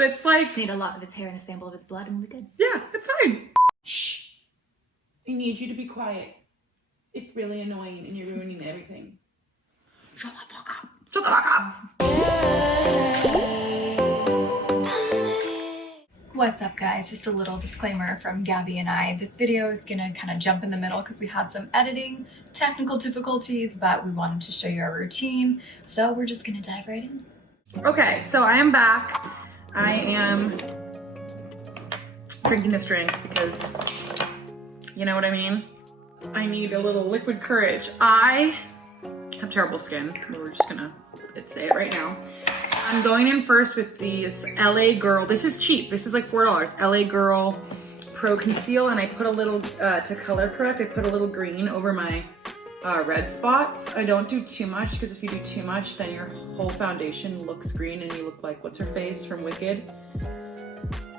But it's like, Just need a lot of his hair and a sample of his blood and we'll be good. yeah, it's fine. Shh. I need you to be quiet. It's really annoying and you're ruining everything. Shut the fuck up. Shut the fuck up. What's up, guys? Just a little disclaimer from Gabby and I. This video is gonna kind of jump in the middle because we had some editing technical difficulties, but we wanted to show you our routine. So we're just gonna dive right in. Okay, so I am back. I am drinking this drink because, you know what I mean? I need a little liquid courage. I have terrible skin. We're just gonna say it right now. I'm going in first with these LA Girl. This is cheap. This is like $4. LA Girl Pro Conceal, and I put a little, to color correct, I put a little green over my red spots. I don't do too much because if you do too much, then your whole foundation looks green and you look like, what's her face from Wicked?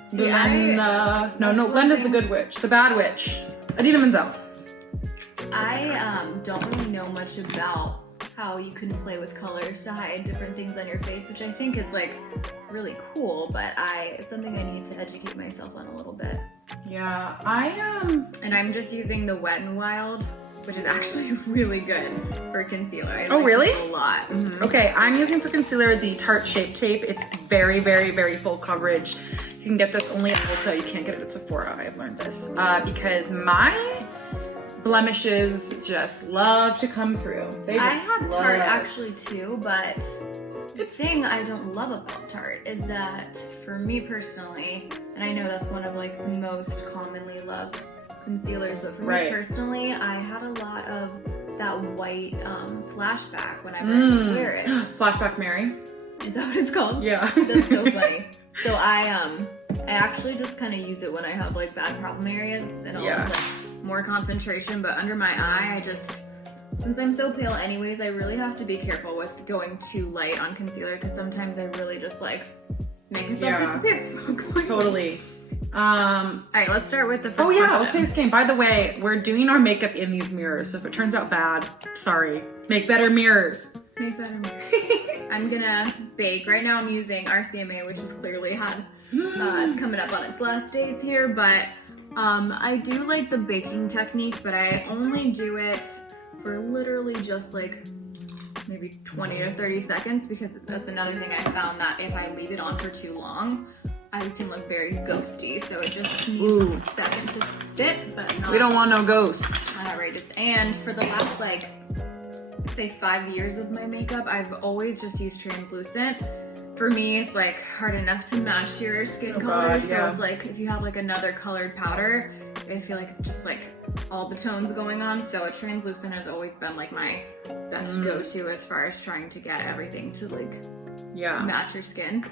See, Glenda. No, Glenda's the good witch. The bad witch. Idina Menzel. I don't really know much about how you can play with colors to hide different things on your face, which I think is like really cool, but it's something I need to educate myself on a little bit. Yeah, And I'm just using the Wet n Wild, which is actually really good for concealer. I like really? this a lot. Mm-hmm. Okay, I'm using for concealer the Tarte Shape Tape. It's very, very, very full coverage. You can get this only at Ulta. You can't get it at Sephora. I've learned this because my blemishes just love to come through. I have Tarte actually too, but the thing I don't love about Tarte is that for me personally, and I know that's one of like the most commonly loved concealers, but for me personally, I had a lot of that white flashback whenever I wear it. Flashback Mary. Is that what it's called? Yeah. That's so funny. So I actually just kind of use it when I have like bad problem areas and all this like more concentration, but under my eye, since I'm so pale anyways, I really have to be careful with going too light on concealer because sometimes I really just like make myself disappear. Totally. All right, let's start with the first question. Let's take this game. By the way, we're doing our makeup in these mirrors, so if it turns out bad, sorry. Make better mirrors. Make better mirrors. I'm gonna bake. Right now I'm using RCMA, which has clearly had, it's coming up on its last days here, but I do like the baking technique, but I only do it for literally just like maybe 20 to 30 seconds because that's another thing I found that if I leave it on for too long, I can look very ghosty. So it just needs a second to sit, but not. We don't want no ghosts. Not outrageous. And for the last like, say 5 years of my makeup, I've always just used translucent. For me, it's like hard enough to match your skin color. So it's like if you have like another colored powder, I feel like it's just like all the tones going on. So a translucent has always been like my best go-to as far as trying to get everything to like match your skin.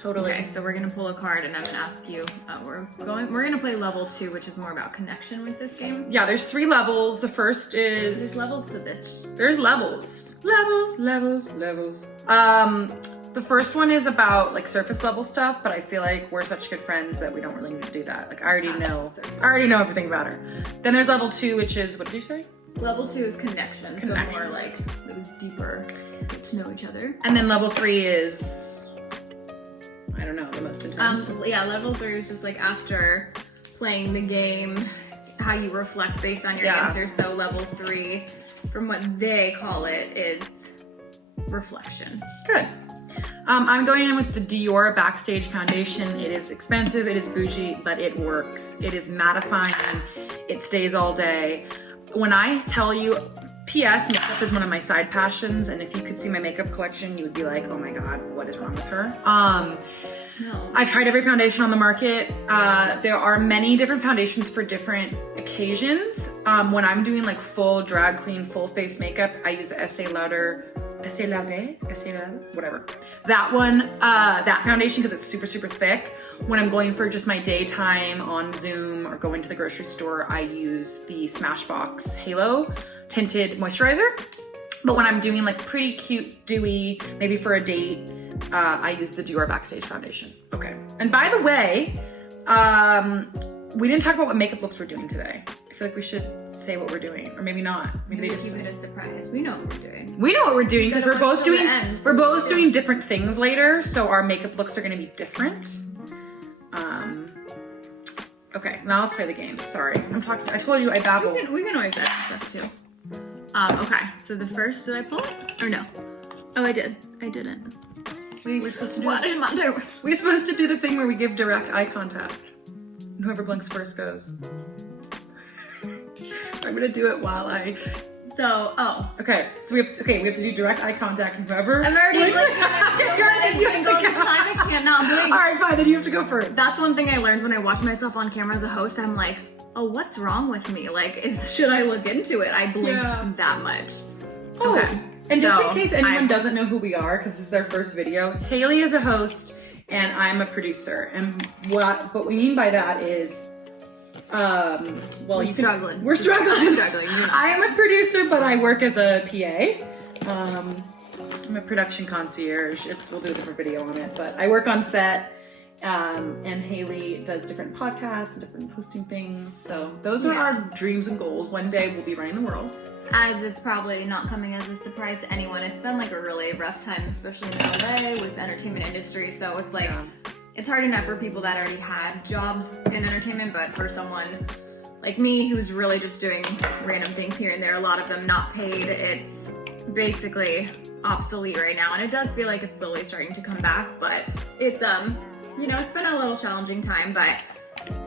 Totally. Okay, so we're gonna pull a card and I'm gonna ask you, we're gonna play level 2, which is more about connection with this game. Yeah, there's 3 levels. The first is... There's levels to this. There's levels. Levels. The first one is about like surface level stuff, but I feel like we're such good friends that we don't really need to do that. Like I already know everything about her. Then there's level 2, which is, what did you say? Level 2 is connection. So more like it was deeper, get to know each other. And then level 3 is, I don't know, the most intense. Yeah, level 3 is just like after playing the game, how you reflect based on your answer. So level 3, from what they call it, is reflection. Good. I'm going in with the Dior Backstage Foundation. It is expensive, it is bougie, but it works. It is mattifying, it stays all day. When I tell you, P.S. makeup is one of my side passions, and if you could see my makeup collection, you would be like, oh my God, what is wrong with her? No. I've tried every foundation on the market. There are many different foundations for different occasions. When I'm doing like full drag queen, full face makeup, I use the Estée Lauder, whatever. That one, that foundation, because it's super, super thick. When I'm going for just my daytime on Zoom or going to the grocery store, I use the Smashbox Halo Tinted Moisturizer. But when I'm doing like pretty cute, dewy, maybe for a date, I use the Dior Backstage Foundation. Okay. And by the way, we didn't talk about what makeup looks we're doing today. I feel like we should say what we're doing, or maybe not. Maybe they just keep it a surprise. We know what we're doing. We know what we're doing because You we're gotta both watch till the doing end, so we're we both do. doing different things later, so our makeup looks are gonna be different. Okay, now let's play the game. Sorry, I'm talking. I told you I babble. We can always add stuff too. Okay. So the first, did I pull it or no? Oh, I did. I didn't. We're supposed to do. What am I doing? We're supposed to do the thing where we give direct eye contact. And whoever blinks first goes. I'm gonna do it while I. So, Okay, so we have to do direct eye contact and whoever. I'm already blinks- blinking. You're right, you have to all the count. time. I cannot blink. All right, fine. Then you have to go first. That's one thing I learned when I watch myself on camera as a host. I'm like, oh, what's wrong with me? Like, should I look into it? I blink Yeah. that much. Oh, Okay. and just So, in case anyone I'm- doesn't know who we are, because this is our first video, Haley is a host and I'm a producer. And what we mean by that is, well, We're struggling. We're struggling. I'm struggling. You're not. I am a producer, but I work as a PA. I'm a production concierge. We'll do a different video on it, but I work on set. And Haley does different podcasts and different hosting things. So those are Yeah. our dreams and goals. One day we'll be running the world. As it's probably not coming as a surprise to anyone, it's been like a really rough time, especially in LA with the entertainment industry. So it's like, it's hard enough for people that already had jobs in entertainment, but for someone like me who's really just doing random things here and there, a lot of them not paid, it's basically obsolete right now. And it does feel like it's slowly starting to come back, but it's, you know, it's been a little challenging time, but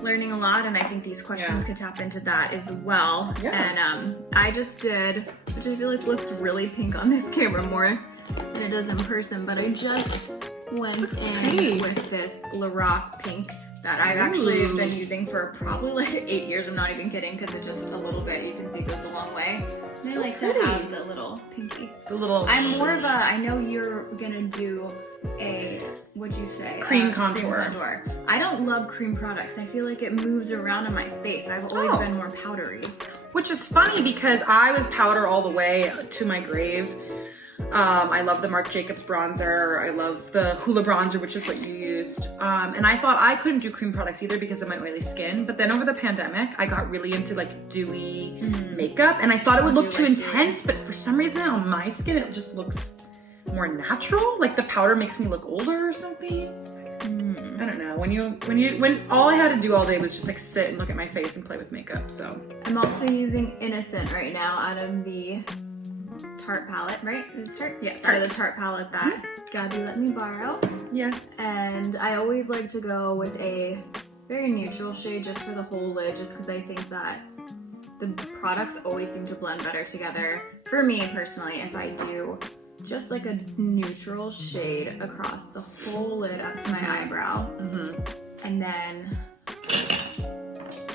learning a lot, and I think these questions could tap into that as well. Yeah. And I just did, which I feel like looks really pink on this camera more than it does in person, but I just went in pretty. with this Lorac pink that I've actually been using for probably like 8 years. I'm not even kidding, because it just a little bit, you can see, goes a long way. And I like to pretty. have the little pinky. The little. I'm more of a, I know you're gonna do a, what'd you say? Cream contour. contour. I don't love cream products. I feel like it moves around on my face. I've always Oh. been more powdery. Which is funny because I was powder all the way to my grave. I love the Marc Jacobs bronzer. I love the Hoola bronzer, which is what you used. And I thought I couldn't do cream products either because of my oily skin. But then over the pandemic, I got really into like dewy makeup, and I thought it would look too intense. But for some reason on my skin, it just looks more natural. Like the powder makes me look older or something. I don't know. When all I had to do all day was just like sit and look at my face and play with makeup. So I'm also using Innocent right now out of the Tarte palette, right? Is it Tarte? Yes, out of the Tarte palette that Gabby let me borrow. yes. And I always like to go with a very neutral shade just for the whole lid, just because I think that the products always seem to blend better together. For me personally, if I do just like a neutral shade across the whole lid up to my eyebrow. And then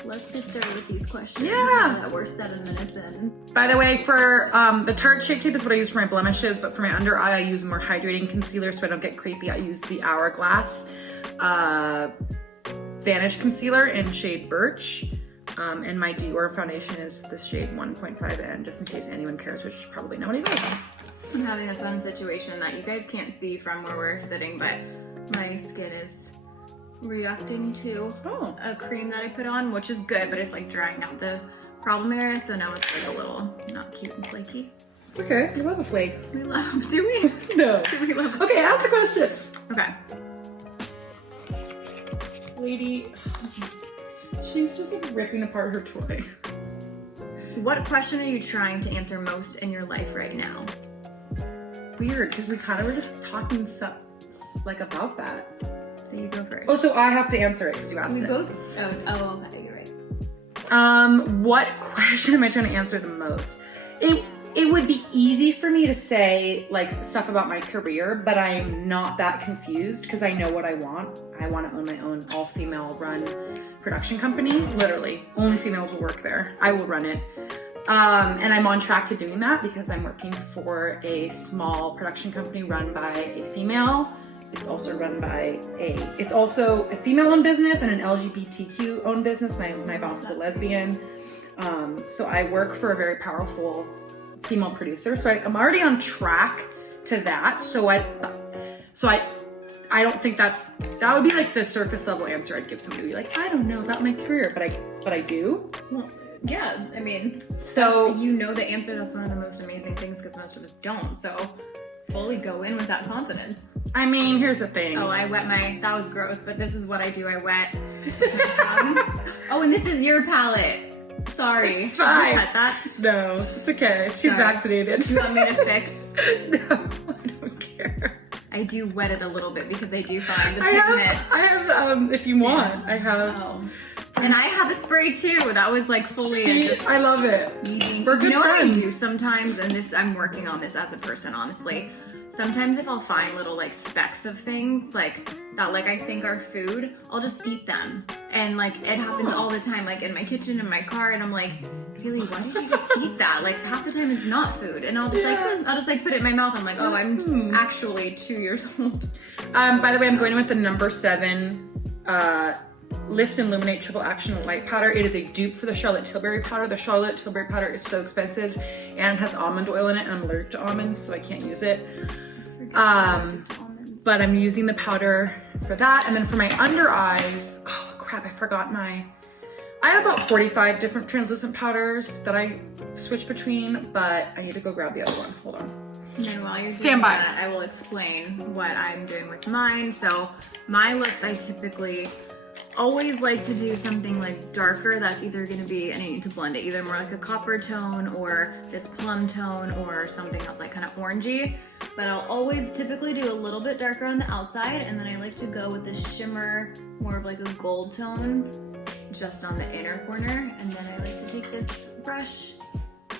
let's get started with these questions. Yeah. Now that we're 7 minutes in. By the way, for the Tarte Shape Tape is what I use for my blemishes, but for my under eye, I use more hydrating concealer so I don't get creepy. I use the Hourglass Vanish Concealer in shade Birch. And my Dior foundation is this shade 1.5N, just in case anyone cares, which probably nobody does. I'm having a fun situation that you guys can't see from where we're sitting, but my skin is reacting to a cream that I put on, which is good, but it's like drying out the problem area, so now it's like a little not cute and flaky. It's okay. We love a flake. We love, do we? No. Do we love Okay, ask the question. Okay. Lady, she's just like ripping apart her toy. What question are you trying to answer most in your life right now? Weird, because we kind of were just talking like about that. So you go first. Oh, so I have to answer it because you asked We it. both? Oh, okay, you're right. What question am I trying to answer the most? It would be easy for me to say like stuff about my career, but I'm not that confused because I know what I want. I want to own my own all-female run production company. Literally, only females will work there. I will run it. And I'm on track to doing that because I'm working for a small production company run by a female. It's also run by it's also a female-owned business and an LGBTQ-owned business. My boss is a lesbian. So I work for a very powerful female producer. So I'm already on track to that. So I don't think that would be like the surface level answer I'd give somebody. Like, I don't know about my career, but I do. Well, Yeah, I mean, So you know the answer. That's one of the most amazing things because most of us don't. So fully go in with that confidence. I mean, here's the thing. Oh, I wet that was gross, but this is what I do. I wet. Oh, and this is your palette. Sorry. It's Should we fine. cut that? No, it's okay. She's Sorry. vaccinated. Do you want me to fix? No, I don't care. I do wet it a little bit because I do find the I pigment. have, if you want, I have. Oh. And I have a spray too. That was like fully I love it. We're good you know friends. what I do sometimes, and this I'm working on this as a person, honestly. Sometimes if I'll find little like specks of things like that, like I think are food, I'll just eat them. And like it happens all the time, like in my kitchen, in my car, and I'm like, Haley, why did you just eat that? Like half the time it's not food, and I'll just like put it in my mouth. I'm like, oh, I'm actually 2 years old. By the way, I'm going in with the number 7 Lift and Illuminate Triple Action Light Powder. It is a dupe for the Charlotte Tilbury powder. The Charlotte Tilbury powder is so expensive and has almond oil in it, and I'm allergic to almonds, so I can't use it. But I'm using the powder for that. And then for my under eyes, oh crap, I forgot I have about 45 different translucent powders that I switch between, but I need to go grab the other one. Hold on. And then while you're Stand doing by. that, I will explain what I'm doing with mine. So my looks, I typically always like to do something like darker. That's either going to be, and I need to blend it, either more like a copper tone or this plum tone or something else like kind of orangey. But I'll always typically do a little bit darker on the outside, and then I like to go with this shimmer, more of like a gold tone, just on the inner corner. And then I like to take this brush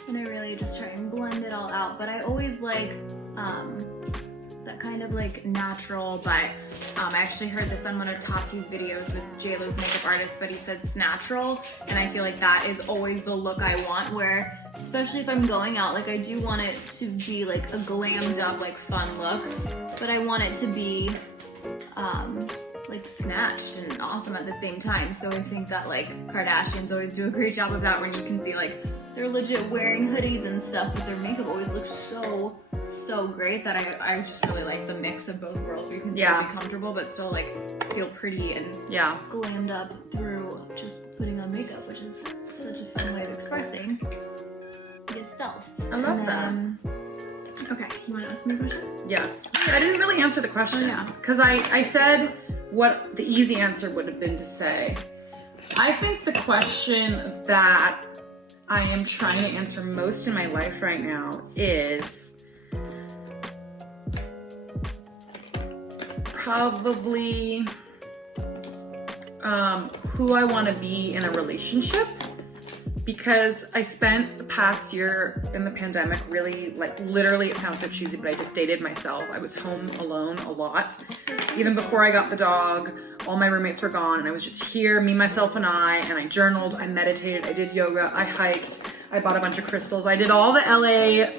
and I really just try and blend it all out. But I always like that kind of like natural, but I actually heard this on one of Tati's videos with JLo's makeup artist, but he said snatchural, and I feel like that is always the look I want, where especially if I'm going out, like I do want it to be like a glammed up, like fun look, but I want it to be like snatched and awesome at the same time. So I think that like Kardashians always do a great job of that, when you can see like they're legit wearing hoodies and stuff, but their makeup always looks so great that I just really like the mix of both worlds. You can still be comfortable but still like feel pretty and glammed up through just putting on makeup, which is such a fun way of expressing yourself. I love that. Okay, you want to ask me a question? Yes. I didn't really answer the question because I said what the easy answer would have been to say. I think the question that I am trying to answer most in my life right now is probably who I want to be in a relationship, because I spent the past year in the pandemic really, like, literally, it sounds so cheesy, but I just dated myself. I was home alone a lot. Even before I got the dog, all my roommates were gone, and I was just here, me, myself, and I journaled, I meditated, I did yoga, I hiked, I bought a bunch of crystals. I did all the LA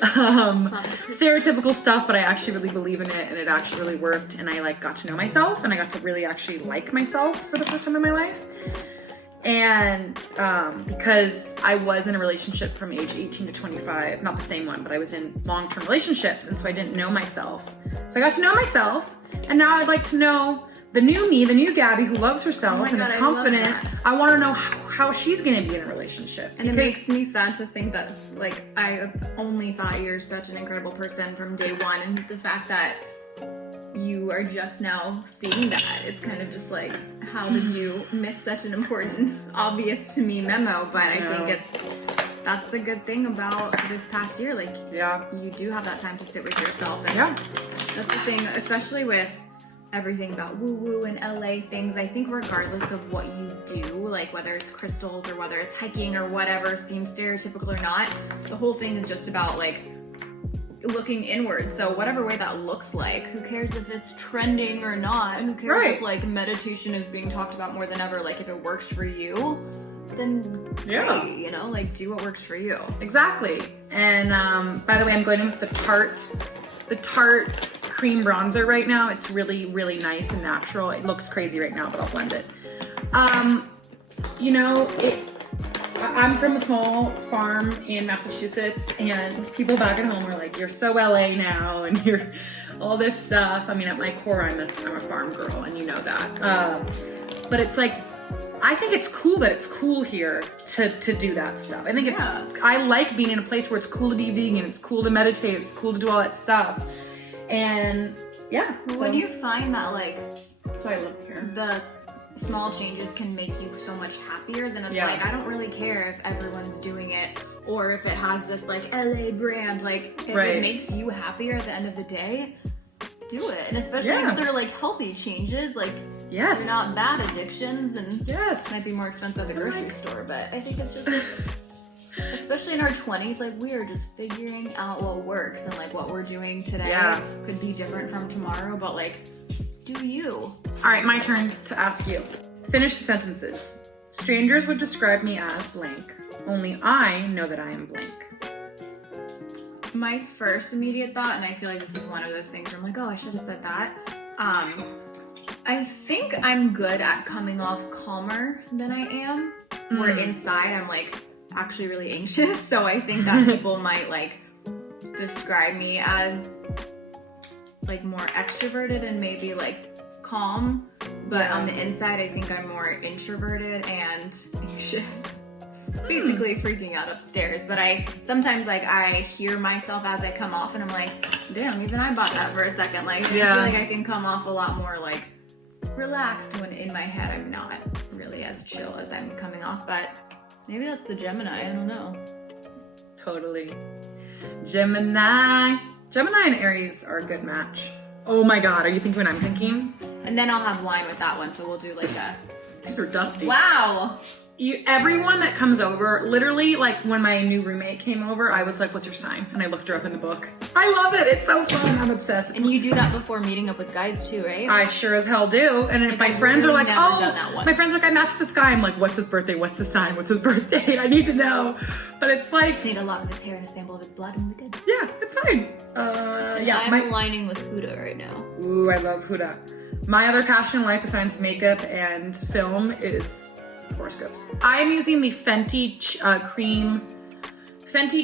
stereotypical stuff, but I actually really believe in it, and it actually really worked, and I like got to know myself, and I got to really actually like myself for the first time in my life. And because I was in a relationship from age 18 to 25, not the same one, but I was in long-term relationships, and so I didn't know myself. So I got to know myself, and now I'd like to know the new me, the new Gabby who loves herself and is confident. I want to know how she's going to be in a relationship. And it makes me sad to think that, like, I only thought you're such an incredible person from day one, and the fact that you are just now seeing that, it's kind of just like, how did you miss such an important, obvious to me memo? But I think that's the good thing about this past year. Like, you do have that time to sit with yourself, and that's the thing, especially with everything about woo-woo and LA things. I think regardless of what you do, like whether it's crystals or whether it's hiking or whatever, seems stereotypical or not, the whole thing is just about like looking inward. So whatever way that looks like, who cares if it's trending or not? Who cares if like meditation is being talked about more than ever? Like if it works for you, then great, you know, like do what works for you. Exactly. And by the way, I'm going in with the Tarte cream bronzer right now. It's really, really nice and natural. It looks crazy right now, but I'll blend it. You know, I'm from a small farm in Massachusetts, and people back at home are like, you're so LA now, and you're all this stuff. I mean, at my core, I'm a farm girl, and you know that. But it's like, I think it's cool that it's cool here to do that stuff. I think it's, Yeah. I like being in a place where it's cool to be vegan, it's cool to meditate, it's cool to do all that stuff. And yeah. When you find that like that's why I live here. the small changes can make you so much happier, then it's Yeah. like, I don't really care if everyone's doing it or if it has this like LA brand. Like, if Right. it makes you happier at the end of the day, do it. And especially Yeah. if they're like healthy changes, like Yes. they're not bad addictions, and Yes. it might be more expensive at the grocery store, but I think it's just like, especially in our 20s, like we are just figuring out what works, and like what we're doing today Yeah. could be different from tomorrow, but like, do you? All right, my turn to ask you. Finish the sentences. Strangers would describe me as blank. Only I know that I am blank. My first immediate thought, and I feel like this is one of those things where I'm like, oh, I should have said that. I think I'm good at coming off calmer than I am. Where inside I'm like actually really anxious. So I think that people might like describe me as like more extroverted and maybe like calm. But Yeah. on the inside, I think I'm more introverted and anxious. Basically freaking out upstairs. But I sometimes like I hear myself as I come off and I'm like, damn, even I bought that for a second. Like Yeah. I feel like I can come off a lot more like relaxed when in my head I'm not really as chill as I'm coming off. But maybe that's the Gemini, I don't know. Totally. Gemini. Gemini and Aries are a good match. Oh my God, are you thinking what I'm thinking? And then I'll have wine with that one, so we'll do like a These are dusty. wow. Everyone that comes over, literally, like when my new roommate came over, I was like, what's your sign? And I looked her up in the book. I love it. It's so fun. I'm obsessed. And you do that before meeting up with guys too, right? I sure as hell do. And if Like, my I've friends are really like, never oh, done that once. my friends are like, I matched this guy. I'm like, what's his birthday? What's his sign? What's his birthday? I need to know. But it's like, Just need a lock of his hair and a sample of his blood and we're good. yeah, it's fine. Yeah, I'm aligning with Huda right now. Ooh, I love Huda. My other passion in life besides makeup and film is horoscopes. I'm using the Fenty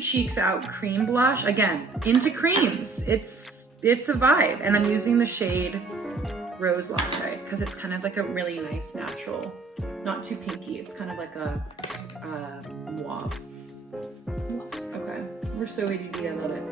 Cheeks Out cream blush. Again, into creams. It's a vibe. And I'm using the shade Rose Latte because it's kind of like a really nice natural, not too pinky. It's kind of like a mauve. Okay, we're so ADD, I love it.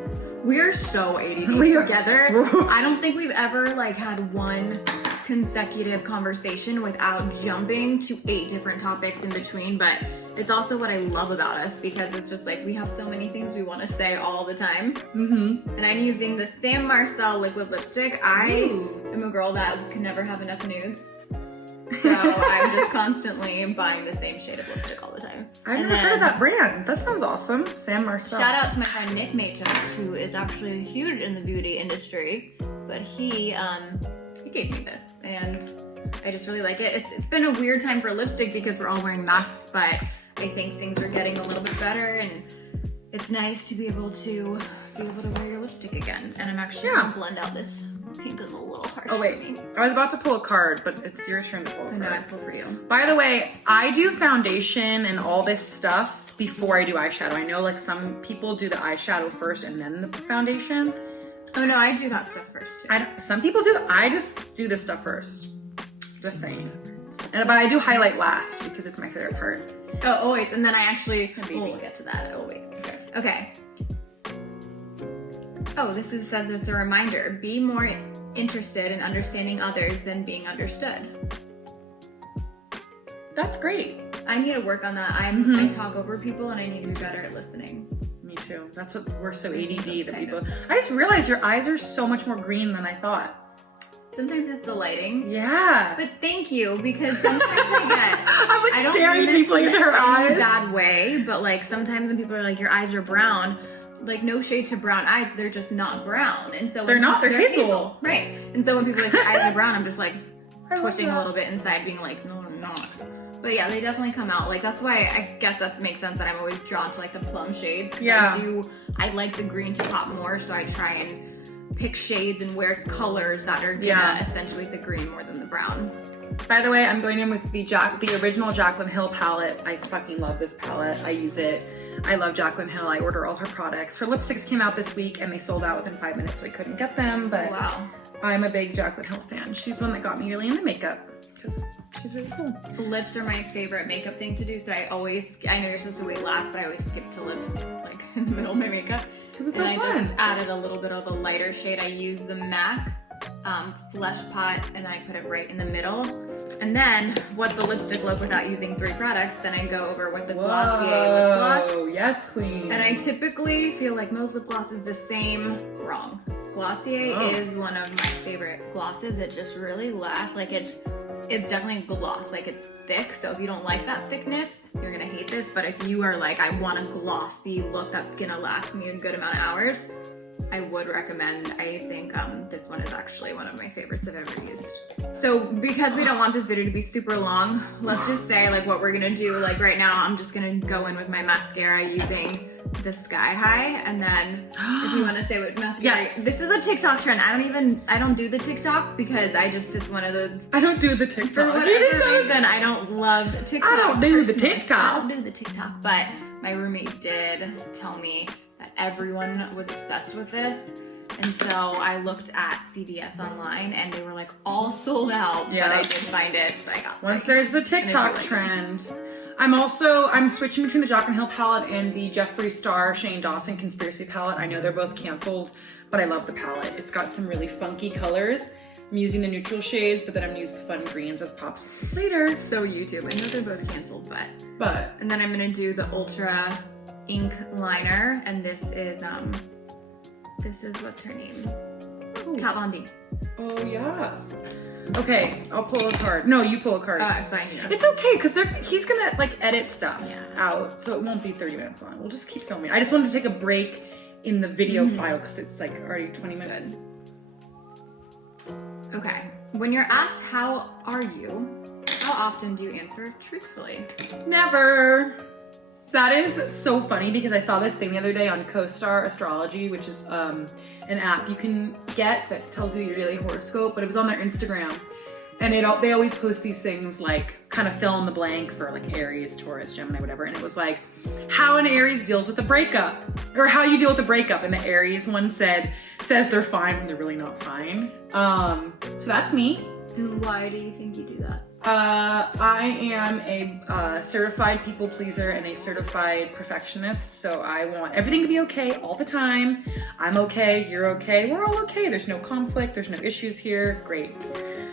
We're so ADD We are- together. I don't think we've ever like had one consecutive conversation without jumping to 8 different topics in between, but it's also what I love about us because it's just like we have so many things we want to say all the time. Mm-hmm. And I'm using the Sam Marcel liquid lipstick. I Ooh. am a girl that can never have enough nudes. So I'm just constantly buying the same shade of lipstick all the time. I've And never heard of then- that brand. That sounds awesome. Sam Marcel. Shout out to my friend Nick Matrix, who is actually huge in the beauty industry, but he gave me this, and I just really like it. It's been a weird time for lipstick because we're all wearing masks, but I think things are getting a little bit better, and it's nice to be able to wear your lipstick again. And I'm actually gonna blend out this pink is a little harsh Oh for wait, me. I was about to pull a card, but it's your turn to pull a I know I card. pull for you. By the way, I do foundation and all this stuff before I do eyeshadow. I know like some people do the eyeshadow first and then the foundation. Oh no, I do that stuff first too. Some people do. I just do this stuff first. Just saying. But I do highlight last because it's my favorite part. Oh, always. And then I actually, Maybe. we'll get to that. Oh, wait. Okay. Oh, says it's a reminder. Be more interested in understanding others than being understood. That's great. I need to work on that. I talk over people and I need to be better at listening. Me too. That's what we're so ADD That's that kind people. of- I just realized your eyes are so much more green than I thought. Sometimes it's the lighting. Yeah. But thank you, because sometimes I I'm like don't staring mean this deeply in into her any eyes. bad way, but like sometimes when people are like, your eyes are brown, like no shade to brown eyes, they're just not brown. And so when They're not, they're hazel. Right. And so when people are like, your eyes are brown, I'm just like I love twitching a that. little bit inside, being like, no, I'm not. But yeah, they definitely come out. Like that's why I guess that makes sense that I'm always drawn to like the plum shades. 'Cause Yeah. I like the green to pop more, so I try and pick shades and wear colors that are gonna Yeah. accentuate the green more than the brown. By the way, I'm going in with the original Jaclyn Hill palette. I fucking love this palette. I use it. I love Jaclyn Hill. I order all her products. Her lipsticks came out this week and they sold out within 5 minutes, so I couldn't get them. But Wow. I'm a big Jaclyn Hill fan. She's the one that got me really into makeup because she's really cool. Lips are my favorite makeup thing to do, so I know you're supposed to wait last, but I always skip to lips like in the middle of my makeup. Because it's And so I fun. just added a little bit of a lighter shade. I use the MAC Flesh Pot, and I put it right in the middle. And then, what's the lipstick look without using 3 products? Then I go over with the Glossier lip gloss. Oh, yes, queen. And I typically feel like most lip gloss is the same. Wrong. Glossier is one of my favorite glosses. It just really lasts. Like it's definitely a gloss. Like it's thick. So if you don't like that thickness, you're gonna hate this. But if you are like, I want a glossy look that's gonna last me a good amount of hours, I would recommend. I think this one is actually one of my favorites I've ever used. So because we don't want this video to be super long, let's just say like what we're gonna do. Like right now, I'm just gonna go in with my mascara using the Sky High, and then if you want to say what mascara, Yes. this is a TikTok trend. I don't do the TikTok because it's one of those. I don't do the TikTok. For whatever reason, I don't love TikTok. I don't do the personally. TikTok. I don't do the TikTok, but my roommate did tell me that everyone was obsessed with this. And so I looked at CVS online and they were like all sold out, Yeah. but I did find it, so I got Once it. there's the And I do TikTok like it. trend. I'm switching between the Jaclyn Hill palette and the Jeffree Star Shane Dawson Conspiracy palette. I know they're both canceled, but I love the palette. It's got some really funky colors. I'm using the neutral shades, but then I'm using the fun greens as pops later. So YouTube, I know they're both canceled, But and then I'm gonna do the Ultra Ink Liner, and this is what's her name? Kat Von D. oh yes. Okay, I'll pull a card. No, you pull a card. So I knew. It's okay because he's gonna like edit stuff Yeah. out, so it won't be 30 minutes long. We'll just keep filming. I just wanted to take a break in the video file because it's like already 20 minutes. Okay. When you're asked how are you, how often do you answer truthfully? Never. That is so funny because I saw this thing the other day on CoStar Astrology, which is an app you can get that tells you your daily horoscope, but it was on their Instagram. And they always post these things like kind of fill in the blank for like Aries, Taurus, Gemini, whatever. And it was like how an Aries deals with a breakup or how you deal with a breakup. And the Aries one says they're fine when they're really not fine. So that's me. And why do you think you do that? I am a certified people pleaser and a certified perfectionist. So I want everything to be okay all the time. I'm okay, you're okay, we're all okay. There's no conflict, there's no issues here. Great.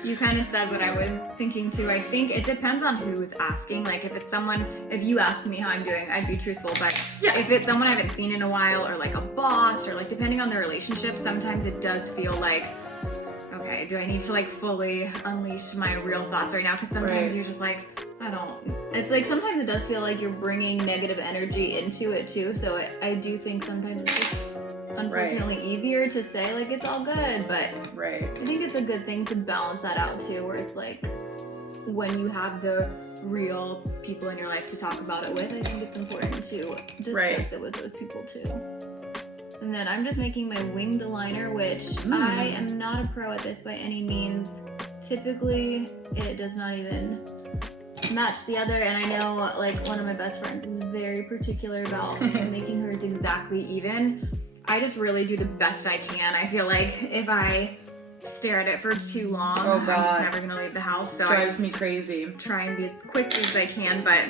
You kind of said what I was thinking too. I think it depends on who is asking. Like if you ask me how I'm doing, I'd be truthful. But Yes. if it's someone I haven't seen in a while or like a boss or like depending on the relationship, sometimes it does feel like, okay, do I need to like fully unleash my real thoughts right now? Because sometimes Right. you're just like, it's like sometimes it does feel like you're bringing negative energy into it too. So I do think sometimes it's just unfortunately easier to say like it's all good, but Right. I think it's a good thing to balance that out too, where it's like when you have the real people in your life to talk about it with, I think it's important to discuss it with those people too. And then I'm just making my winged liner, which I am not a pro at this by any means. Typically, it does not even match the other, and I know like one of my best friends is very particular about making hers exactly even. I just really do the best I can. I feel like if I stare at it for too long, I'm just never gonna leave the house. So Drives I me crazy. try and be as quick as I can, but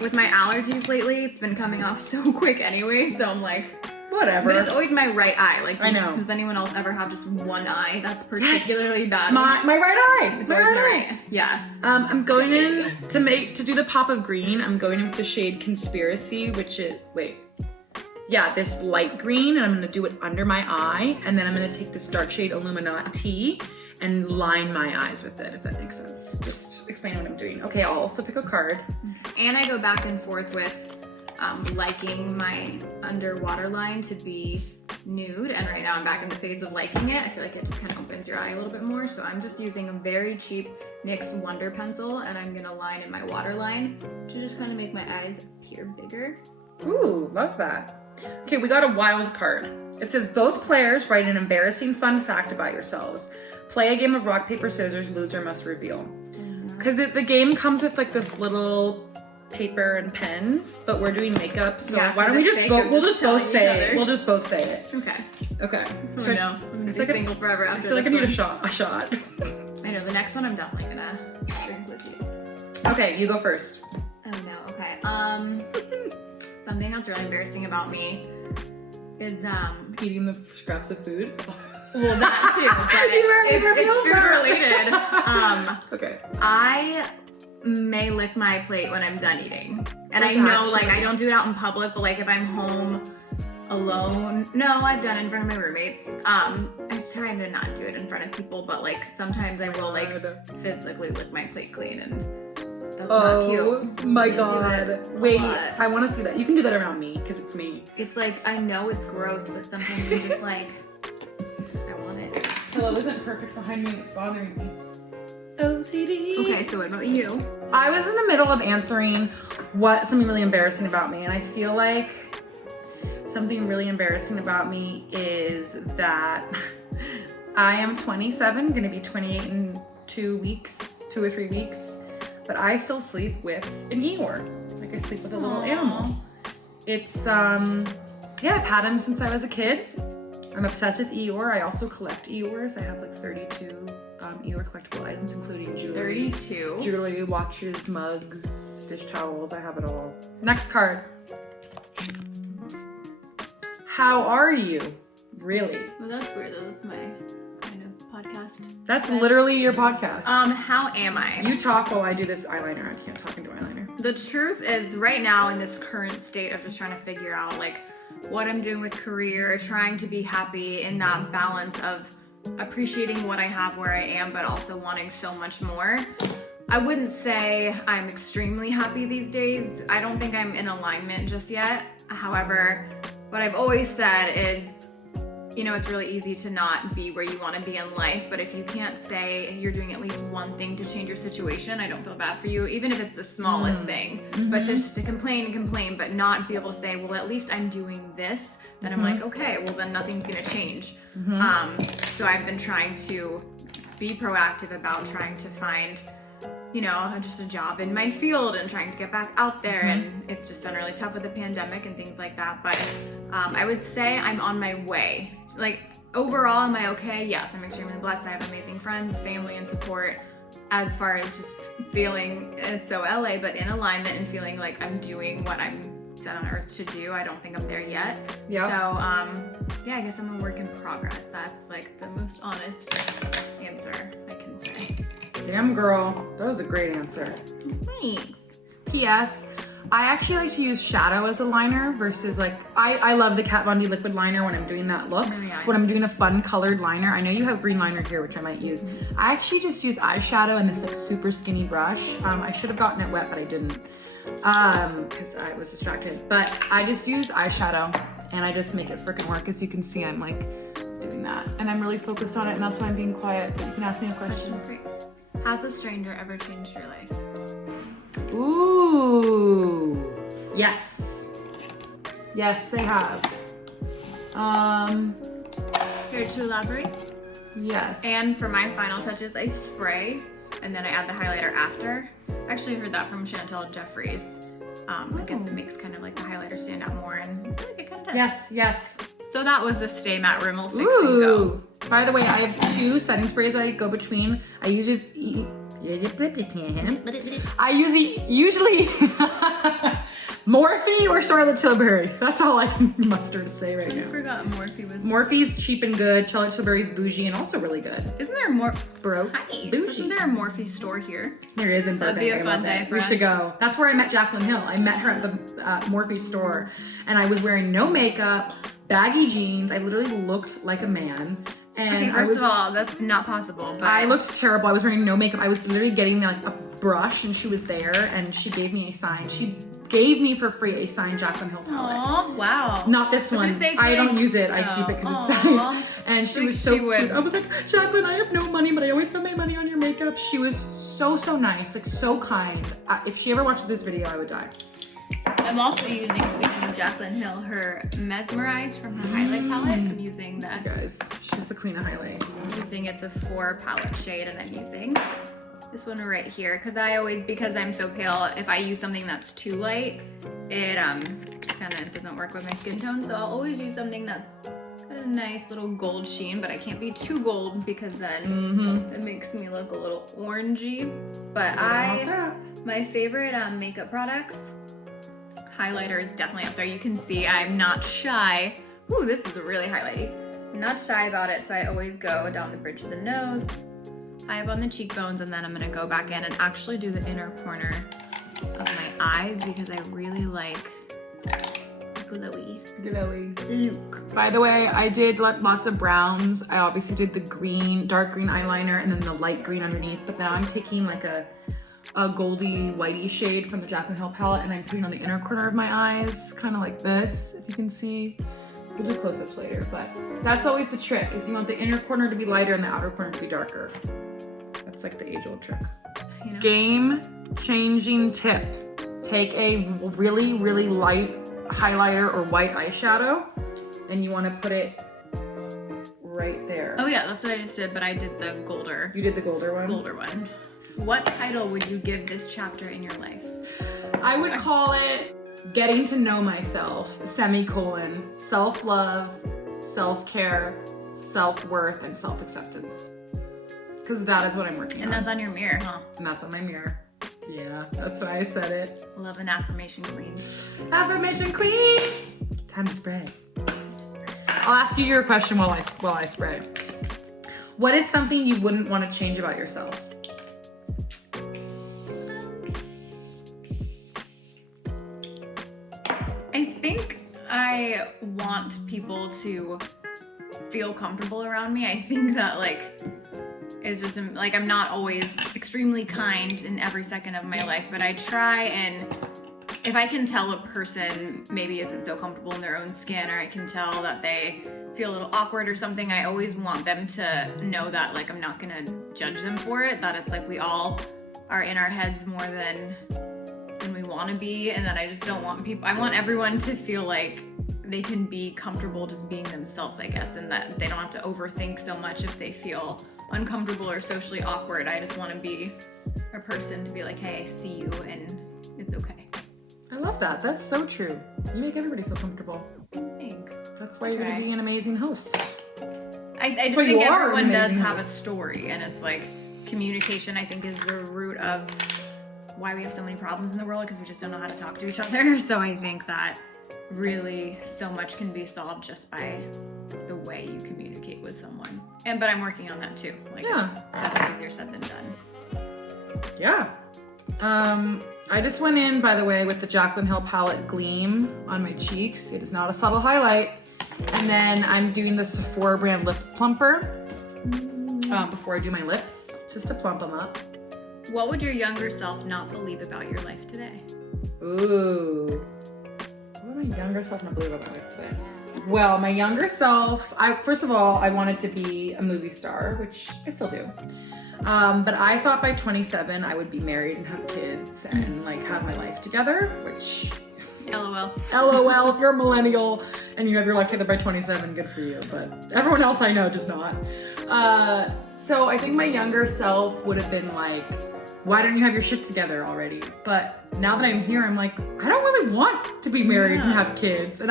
with my allergies lately, it's been coming off so quick anyway, so I'm like, Whatever. but it's always my right eye. Like, I know. Does anyone else ever have just one eye that's particularly bad? My right eye. It's My always right eye. Yeah. I'm going in to do the pop of green. I'm going in with the shade Conspiracy, which is this light green, and I'm gonna do it under my eye, and then I'm gonna take this dark shade Illuminati and line my eyes with it, if that makes sense. Just explain what I'm doing. Okay, I'll also pick a card. And I go back and forth with liking my underwater line to be nude, and right now I'm back in the phase of liking it. I feel like it just kind of opens your eye a little bit more, so I'm just using a very cheap NYX Wonder Pencil, and I'm gonna line in my waterline to just kind of make my eyes appear bigger. Ooh, love that. Okay, we got a wild card. It says both players write an embarrassing fun fact about yourselves. Play a game of rock, paper, scissors, loser must reveal. Because the game comes with like this little paper and pens, but we're doing makeup, so Yeah, why for don't we the just sake both, of we'll just just both telling each say it. other. We'll just both say it. Okay. Okay. Oh So no, I'm gonna feel be like single forever I after feel like I this need one. a shot. I know, the next one I'm definitely gonna drink with you. Okay, you go first. Oh no, okay. Something that's really embarrassing about me is Eating the scraps of food. well, that too, but it's food related. Okay. I may lick my plate when I'm done eating. And I Okay, know, like, actually. I don't do it out in public, but like if I'm home alone, no, I've done it in front of my roommates. I try to not do it in front of people, but like sometimes I will like physically lick my plate clean, and that's not cute. Oh my I do god. it a Wait, lot. I want to see that. You can do that around me because it's me. It's like, I know it's gross, but sometimes you just like, I want it. Hello isn't perfect behind me and it's bothering me. OCD. Okay, so what about you? I was in the middle of answering something really embarrassing about me, and I feel like something really embarrassing about me is that I am 27, gonna be 28 in 2 or 3 weeks, but I still sleep with an Eeyore. Like I sleep with a little Aww. animal. It's, yeah, I've had him since I was a kid. I'm obsessed with Eeyore. I also collect Eeyores. I have like 32 Eeyore collectible items, including jewelry. 32. Jewelry, watches, mugs, dish towels. I have it all. Next card. How are you? Really? Well, that's weird though. That's my kind of podcast. That's literally your podcast. How am I? You talk while I do this eyeliner. I can't talk into eyeliner. The truth is, right now in this current state of just trying to figure out like what I'm doing with career, trying to be happy in that balance of appreciating what I have where I am, but also wanting so much more. I wouldn't say I'm extremely happy these days. I don't think I'm in alignment just yet. However, what I've always said is, you know, it's really easy to not be where you want to be in life, but if you can't say you're doing at least one thing to change your situation, I don't feel bad for you, even if it's the smallest thing. But just to complain, but not be able to say, well, at least I'm doing this, then I'm like, okay, well then nothing's gonna change. So I've been trying to be proactive about trying to find, you know, just a job in my field and trying to get back out there. And it's just been really tough with the pandemic and things like that. But I would say I'm on my way. Like, overall, am I okay? Yes, I'm extremely blessed. I have amazing friends, family, and support. As far as just feeling, it's so LA, but in alignment and feeling like I'm doing what I'm set on earth to do. I don't think I'm there yet. Yeah. So, yeah, I guess I'm a work in progress. That's like the most honest answer I can say. Damn girl, that was a great answer. Thanks. P.S. I actually like to use shadow as a liner versus like, I love the Kat Von D liquid liner when I'm doing that look. Oh, yeah. When I'm doing a fun colored liner. I know you have green liner here, which I might use. I actually just use eyeshadow in this like super skinny brush. I should have gotten it wet, but I didn't because I was distracted. But I just use eyeshadow and I just make it freaking work. As you can see, I'm like doing that. And I'm really focused on it, and that's why I'm being quiet. But you can ask me a question. Has a stranger ever changed your life? Ooh, yes. Yes, they have. Care to elaborate? Yes. And for my final touches, I spray and then I add the highlighter after. I actually heard that from Chantel Jeffries. I guess it makes kind of like the highlighter stand out more, and I feel like it kind of does. Yes, yes. So that was the Stay Matte Rimmel Fix and Ooh. Go. By the way, I have 2 setting sprays I go between. I usually Morphe or Charlotte Tilbury. That's all I can muster to say right I now. forgot Morphe was. Morphe's cheap and good. Charlotte Tilbury's bougie and also really good. Isn't there more? Broke. Hi. Bougie. Isn't there a Morphe store here? There is in That'd Burbank. be a I fun love day it. for We us. should go. That's where I met Jaclyn Hill. I met her at the Morphe store, and I was wearing no makeup, baggy jeans. I literally looked like a man. And Okay, first of all, that's not possible. But I looked terrible. I was wearing no makeup. I was literally getting like a brush, and she was there, and she gave me a sign. She gave me for free a signed Jaclyn Hill palette. Aw, wow. Not this Was it one. safe I don't thing? use it. I keep it because it's Aw. signed. And she Think was so she would. cute. I was like, Jaclyn, I have no money, but I always spend my money on your makeup. She was so nice, like so kind. If she ever watches this video, I would die. I'm also using, speaking of Jaclyn Hill, her Mesmerized from her highlight palette. I'm using the, Guys, she's the queen of highlight. it's a 4 palette shade, and I'm using this one right here because I'm so pale, if I use something that's too light, it just kind of doesn't work with my skin tone. So I'll always use something that's got a nice little gold sheen, but I can't be too gold because then it makes me look a little orangey. But I My favorite makeup products, highlighter is definitely up there. You can see I'm not shy. Ooh, this is really highlighty. I'm not shy about it, so I always go down the bridge of the nose, high up on the cheekbones, and then I'm gonna go back in and actually do the inner corner of my eyes because I really like glowy look. By the way, I did lots of browns. I obviously did the green, dark green eyeliner and then the light green underneath, but now I'm taking like a goldy whitey shade from the Jaclyn Hill palette and I'm putting on the inner corner of my eyes, kind of like this, if you can see. We'll do close-ups later, but that's always the trick, is you want the inner corner to be lighter and the outer corner to be darker. That's like the age-old trick. You know? Game-changing tip. Take a really, really light highlighter or white eyeshadow and you want to put it right there. Oh yeah, that's what I just did, but I did the golder. You did the golder one? Golder one. What title would you give this chapter in your life? I would call it Getting to Know Myself, self-love, self-care, self-worth, and self-acceptance. Because that is what I'm working on. And that's on your mirror, huh? And that's on my mirror. Yeah, that's why I said it. Love an affirmation queen. Affirmation queen! Time to spray. I'll ask you your question while I spray. What is something you wouldn't want to change about yourself? I think I want people to feel comfortable around me. I think that it's just like I'm not always extremely kind in every second of my life, but I try, and if I can tell a person maybe isn't so comfortable in their own skin, or I can tell that they feel a little awkward or something, I always want them to know that I'm not gonna judge them for it, that it's we all are in our heads more than we want to be, and that I just don't want I want everyone to feel like they can be comfortable just being themselves, I guess, and that they don't have to overthink so much if they feel uncomfortable or socially awkward. I just want to be a person to be like, hey, I see you and it's okay. I love that. That's so true. You make everybody feel comfortable. Thanks. That's why you're going to be an amazing host. I just think everyone does have a story, and it's communication, I think, is the root of why we have so many problems in the world, because we just don't know how to talk to each other. So I think that really so much can be solved just by the way you communicate with someone. But I'm working on that too. It's definitely easier said than done. Yeah. I just went in, by the way, with the Jaclyn Hill palette Gleam on my cheeks. It is not a subtle highlight. And then I'm doing the Sephora brand lip plumper before I do my lips, just to plump them up. What would your younger self not believe about your life today? Ooh. What would my younger self not believe about my life today? Well, my younger self, first of all, I wanted to be a movie star, which I still do. But I thought by 27 I would be married and have kids and have my life together, which LOL. LOL, if you're a millennial and you have your life together by 27, good for you. But everyone else I know does not. So I think my younger self would have been like, why don't you have your shit together already? But now that I'm here, I'm like, I don't really want to be married and have kids. And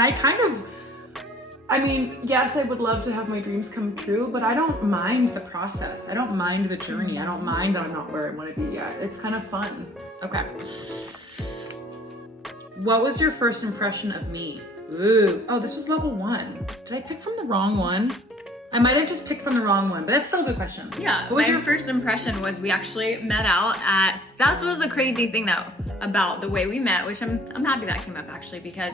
yes, I would love to have my dreams come true, but I don't mind the process. I don't mind the journey. I don't mind that I'm not where I want to be yet. It's kind of fun. Okay. What was your first impression of me? Ooh. Oh, this was level 1. Did I pick from the wrong one? I might have just picked from the wrong one, but that's still a good question. Yeah, my first impression was we actually met out at, that was a crazy thing though, about the way we met, which I'm happy that came up actually, because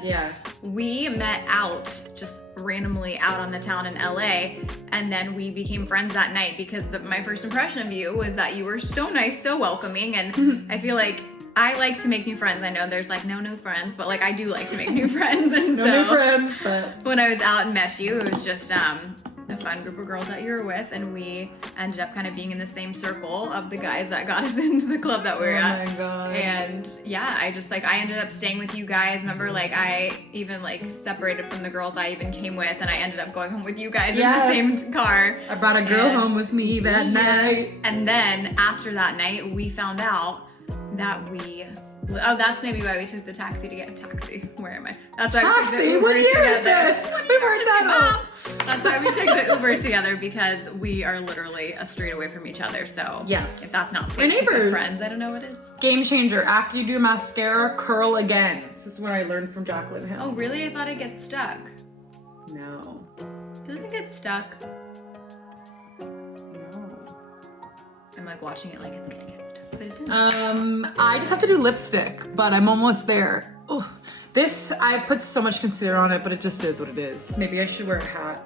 we met out just randomly out on the town in LA, and then we became friends that night because my first impression of you was that you were so nice, so welcoming, and I feel like I like to make new friends. I know there's no new friends, but I do like to make new friends, and no new friends, but when I was out and met you, it was just a fun group of girls that you were with, and we ended up kind of being in the same circle of the guys that got us into the club that we were at. Oh my god. And yeah, I just I ended up staying with you guys. Remember, I even separated from the girls I even came with, and I ended up going home with you guys in the same car. I brought a girl home with me that night. And then after that night, we found out that we Oh, that's maybe why we took the taxi to get a taxi. Where am I? That's why we took the Taxi? Uber What year is together. this? We've heard that all. That's why we took the Uber together, because we are literally a street away from each other. So Yes. if that's not We're fake to be neighbors. friends, I don't know what is. Game changer. After you do mascara, curl again. This is what I learned from Jaclyn Hill. Oh, really? I thought it gets stuck. No. Doesn't it get stuck? No. I'm like watching it like it's gonna get stuck, but it didn't. I just have to do lipstick, but I'm almost there. Oh, this, I put so much concealer on it, but it just is what it is. Maybe I should wear a hat.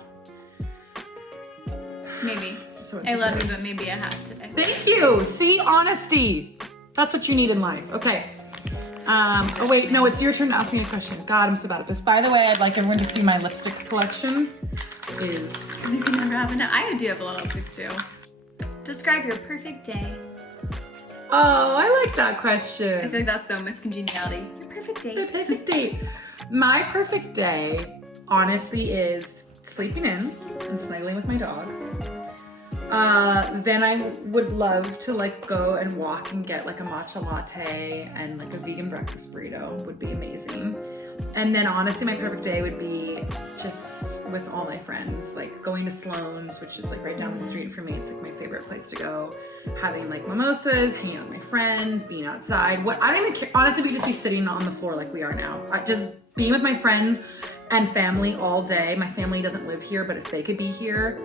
Maybe. So I love you, but maybe a hat today. Thank you. See, honesty. That's what you need in life. Okay. Oh wait, no, it's your turn to ask me a question. God, I'm so bad at this. By the way, I'd like everyone to see my lipstick collection. You can never have enough. I do have a lot of lipsticks too. Describe your perfect day. Oh, I like that I question. feel like that's so miscongeniality. Your perfect The day. perfect date. My perfect day, honestly, is sleeping in and snuggling with my dog. Then I would love to like go and walk and get like a matcha latte and like a vegan breakfast burrito would be amazing. And then honestly, my perfect day would be just with all my friends, like going to Sloan's, which is like right down the street from me. It's like my favorite place to go. Having like mimosas, hanging out with my friends, being outside. What I don't even care. Honestly, we could just be sitting on the floor like we are now. Just being with my friends and family all day. My family doesn't live here, but if they could be here,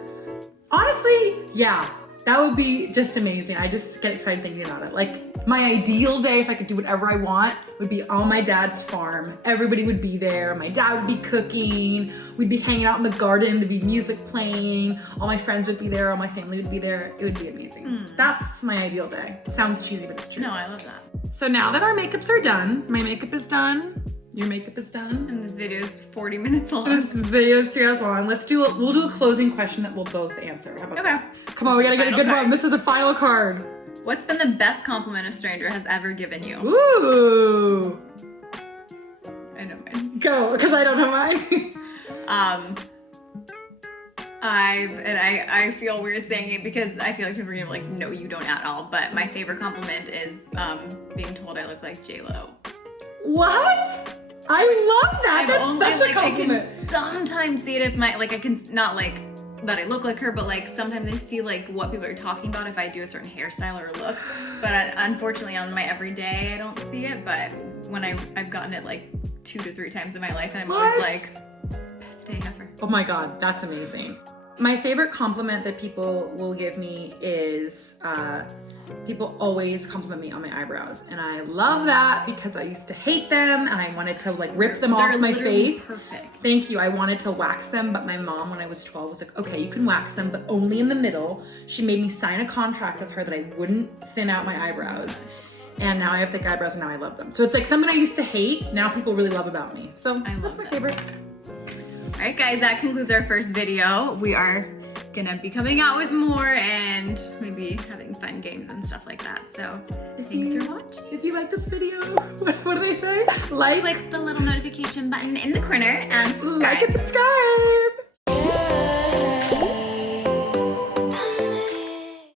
honestly, yeah, that would be just amazing. I just get excited thinking about it. Like my ideal day, if I could do whatever I want, would be on my dad's farm. Everybody would be there. My dad would be cooking. We'd be hanging out in the garden. There'd be music playing. All my friends would be there. All my family would be there. It would be amazing. That's my ideal day. It sounds cheesy, but it's true. No, I love that. So now that our makeups are done, my makeup is done. Your makeup is done. And this video is 40 minutes long. This video is 2 hours long. We'll do a closing question that we'll both answer. How about Okay. that? Come on, we gotta get a Final good card. one. This is the final card. What's been the best compliment a stranger has ever given you? Ooh. I know mine. Go, because I don't know mine. I feel weird saying it because I feel like people are gonna be like, no, you don't at all. But my favorite compliment is being told I look like J-Lo. What? I love that. That's such a compliment. I can sometimes see it if I can not like that I look like her, but like sometimes I see like what people are talking about if I do a certain hairstyle or look. But unfortunately on my everyday I don't see it. But when I've gotten it like 2 to 3 times in my life, and I'm always like, best day ever. Oh my God, that's amazing. My favorite compliment that people will give me is people always compliment me on my eyebrows. And I love that because I used to hate them and I wanted to like rip them off my literally face. Perfect. Thank you. I wanted to wax them, but my mom, when I was 12, was like, okay, you can wax them, but only in the middle. She made me sign a contract with her that I wouldn't thin out my eyebrows. And now I have thick eyebrows and now I love them. So it's like something I used to hate, now people really love about me. So that's my favorite. All right, guys, that concludes our first video. We are gonna be coming out with more and maybe having fun games and stuff like that. So thanks for watching. If you like this video, what do they say? Like Click the little notification button in the corner and subscribe. and subscribe.